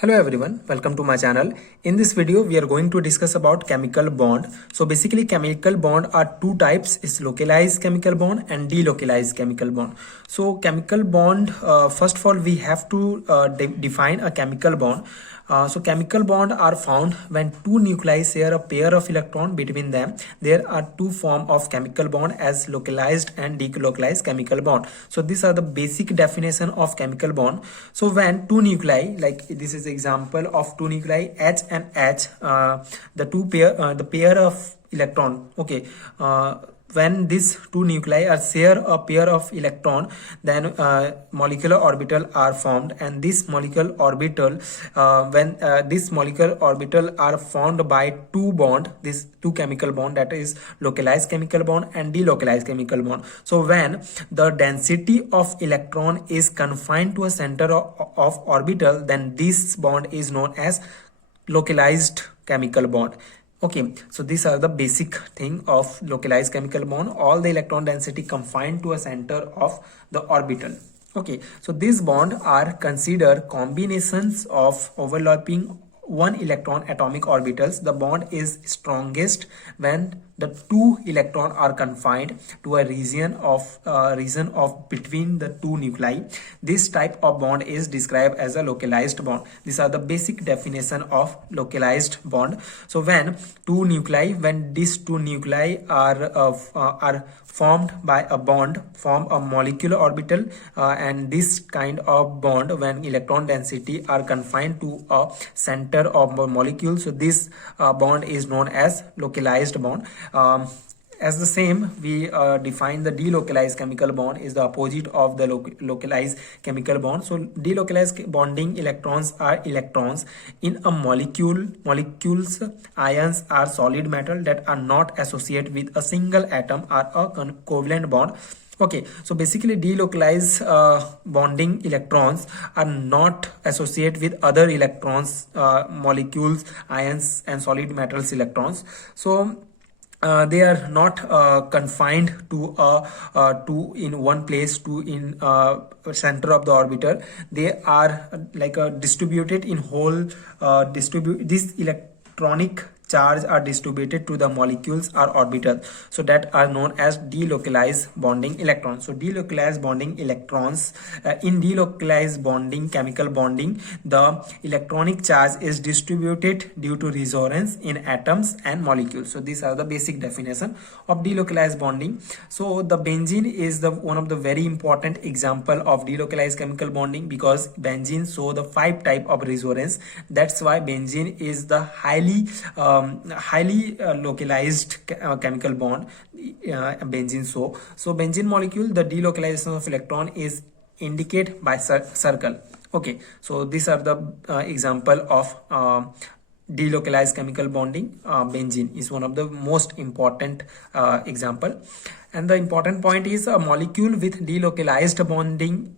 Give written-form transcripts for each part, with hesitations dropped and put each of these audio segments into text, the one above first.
Hello everyone, welcome to my channel. In this video, we are going to discuss about chemical bond. So basically chemical bond are two types, is localized chemical bond and delocalized chemical bond. So chemical bond, first of all, we have to define a chemical bond. So chemical bond are found when two nuclei share a pair of electron between them. There are two forms of chemical bond as localized and delocalized chemical bond. So these are the basic definition of chemical bond. So when two nuclei, like this is example of two nuclei H and H, the pair of electron, okay, when these two nuclei are share a pair of electron, then molecular orbital are formed, and this molecular orbital when this molecular orbital are formed by two bond, this two chemical bond, that is localized chemical bond and delocalized chemical bond. So when the density of electron is confined to a center of orbital, then this bond is known as localized chemical bond. Okay, so these are the basic thing of localized chemical bond. All the electron density confined to a center of the orbital. Okay, so these bond are considered combinations of overlapping one electron atomic orbitals. The bond is strongest when the two electrons are confined to a region of between the two nuclei. This type of bond is described as a localized bond. These are the basic definition of localized bond. So when these two nuclei are formed by a bond, form a molecular orbital, and this kind of bond, when electron density are confined to a center of a molecule, so this bond is known as localized bond. As the same, we define the delocalized chemical bond is the opposite of the localized chemical bond. So delocalized bonding electrons are electrons in a molecules. Ions are solid metal that are not associated with a single atom or a covalent bond. Okay, so basically delocalized bonding electrons are not associated with other electrons, molecules, ions and solid metals electrons. So they are not confined to in one place, to in center of the orbital. They are distributed in whole, this electronic charge are distributed to the molecules or orbitals, so that are known as delocalized bonding electrons. So delocalized bonding electrons, in delocalized bonding chemical bonding, the electronic charge is distributed due to resonance in atoms and molecules. So these are the basic definition of delocalized bonding. So the benzene is the one of the very important example of delocalized chemical bonding, because benzene show the 5 type of resonance. That's why benzene is the highly localized chemical bond, benzene. So benzene molecule, the delocalization of electron is indicated by circle. Okay, so these are the example of delocalized chemical bonding. Benzene is one of the most important example, and the important point is a molecule with delocalized bonding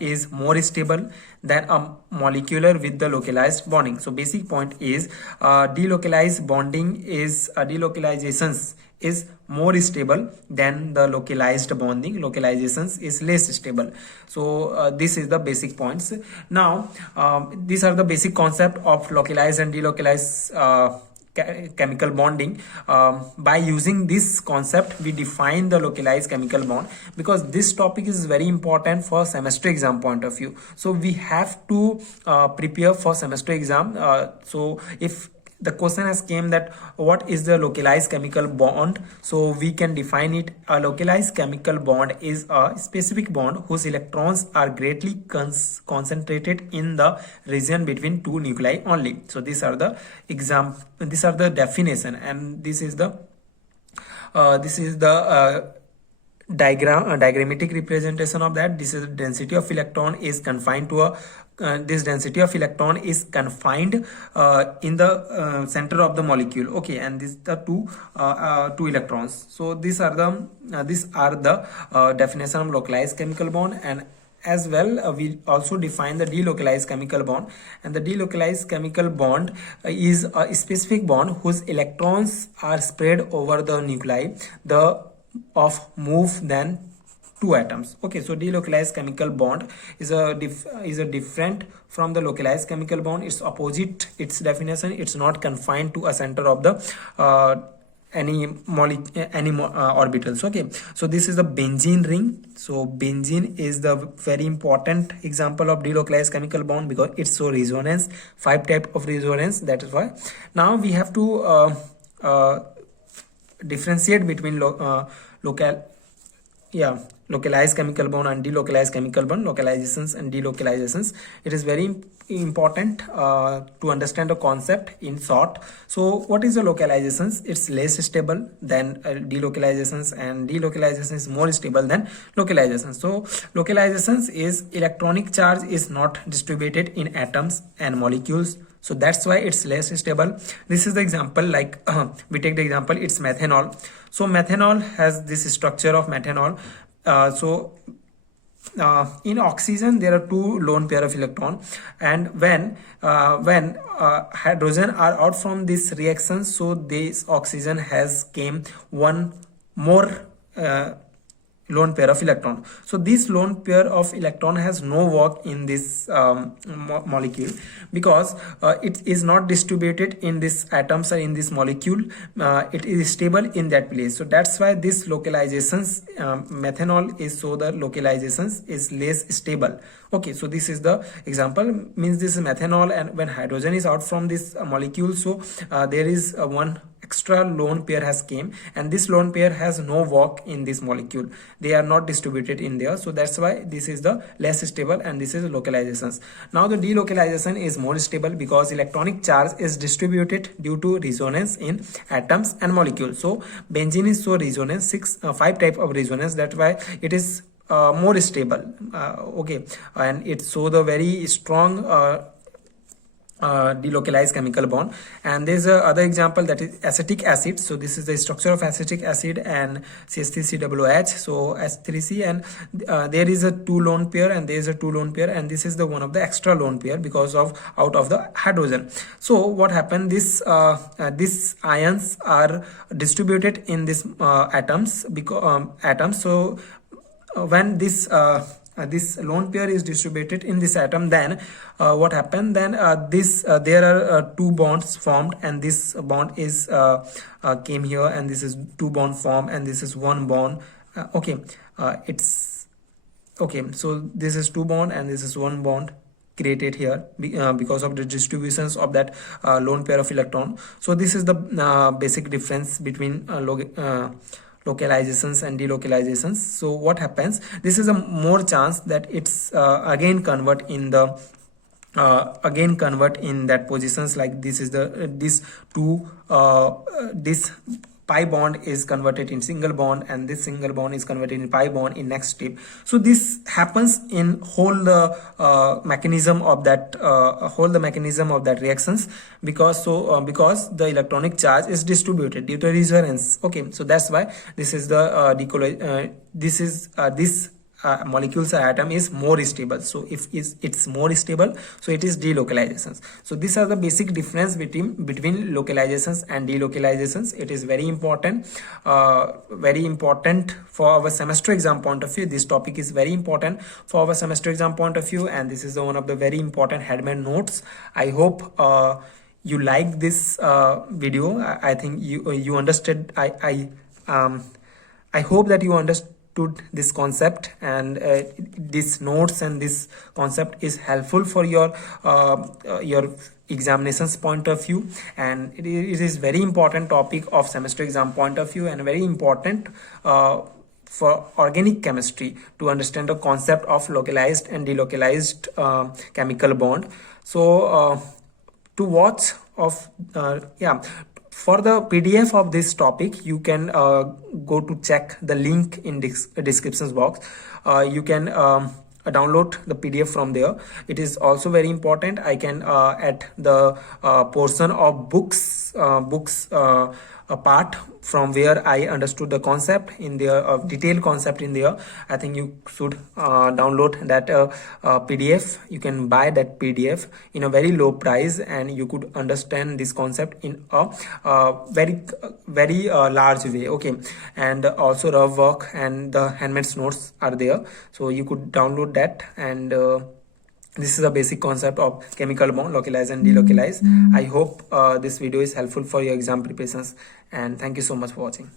is more stable than a molecular with the localized bonding. So basic point is delocalized bonding is delocalizations is more stable than the localized bonding. Localizations is less stable. So this is the basic points. Now these are the basic concept of localized and delocalized chemical bonding. By using this concept, we define the localized chemical bond, because this topic is very important for semester exam point of view. So we have to prepare for semester exam. So if the question has came that what is the localized chemical bond, so we can define it. A localized chemical bond is a specific bond whose electrons are greatly concentrated in the region between two nuclei only. So these are the these are the definition, and this is the diagrammatic representation of that. This is the density of electron is confined to a this density of electron is confined in the center of the molecule. Okay, and these the two electrons. So these are the definition of localized chemical bond. And as well, we also define the delocalized chemical bond, and the delocalized chemical bond is a specific bond whose electrons are spread over the nuclei of move than two atoms. Okay, so delocalized chemical bond is a different from the localized chemical bond. It's opposite its definition. It's not confined to a center of the any orbitals. Okay, so this is the benzene ring. So benzene is the very important example of delocalized chemical bond because it's so resonance, 5 type of resonance. That is why now we have to differentiate between localized chemical bond and delocalized chemical bond, localizations and delocalizations. It is very important to understand the concept in short. So what is the localizations? It's less stable than delocalizations, and delocalization is more stable than localizations. So localizations is electronic charge is not distributed in atoms and molecules, so that's why it's less stable. This is the example, like we take the example, it's methanol. So methanol has this structure of methanol. In oxygen there are two lone pair of electron, and when hydrogen are out from this reaction, so this oxygen has came one more lone pair of electron. So this lone pair of electron has no work in this molecule because it is not distributed in this atoms or in this molecule. It is stable in that place. So that's why this localizations, methanol is, so the localizations is less stable. Okay, so this is the example, means this is methanol, and when hydrogen is out from this molecule, so there is one extra lone pair has came, and this lone pair has no work in this molecule. They are not distributed in there, so that's why this is the less stable and this is localizations. Now the delocalization is more stable because electronic charge is distributed due to resonance in atoms and molecules. So benzene is so resonance, 5 type of resonance, that's why it is more stable. Okay, and it's so the very strong delocalized chemical bond. And there's a other example, that is acetic acid. So this is the structure of acetic acid and CH3COOH, so S3C, and there is a 2 lone pair and there is a 2 lone pair, and this is the one of the extra lone pair because of out of the hydrogen. So what happened, this these ions are distributed in this atoms, because atoms. So when this lone pair is distributed in this atom, then what happened, then there are 2 bonds formed, and this bond is came here, and this is 2 bond formed, and this is 1 bond. It's okay, so this is 2 bond and this is 1 bond created here because of the distributions of that lone pair of electron. So this is the basic difference between localizations and delocalizations. So what happens, this is a more chance that it's again convert in that positions, like this is the this pi bond is converted in single bond, and this single bond is converted in pi bond in next step. So this happens in whole the mechanism of that reactions, because the electronic charge is distributed due to resonance. Okay, so that's why this is the molecules or atom is more stable. So if it's more stable, so it is delocalizations. So these are the basic difference between localizations and delocalizations. It is very important for our semester exam point of view. This topic is very important for our semester exam point of view, and this is one of the very important headman notes. I hope you like this video. I think you understood. I hope that you understood this concept, and this notes and this concept is helpful for your examinations point of view, and it is very important topic of semester exam point of view, and very important for organic chemistry to understand the concept of localized and delocalized chemical bond. So to watch of for the PDF of this topic, you can go to check the link in description box. You can download the PDF from there. It is also very important. I can add the portion of books part from where I understood the concept in there, detailed concept in there. I think you should download that PDF. You can buy that PDF in a very low price, and you could understand this concept in a very large way. Okay, and also rough work and the handmade notes are there, so you could download that. And this is a basic concept of chemical bond, localize and delocalize. I hope this video is helpful for your exam preparations, and thank you so much for watching.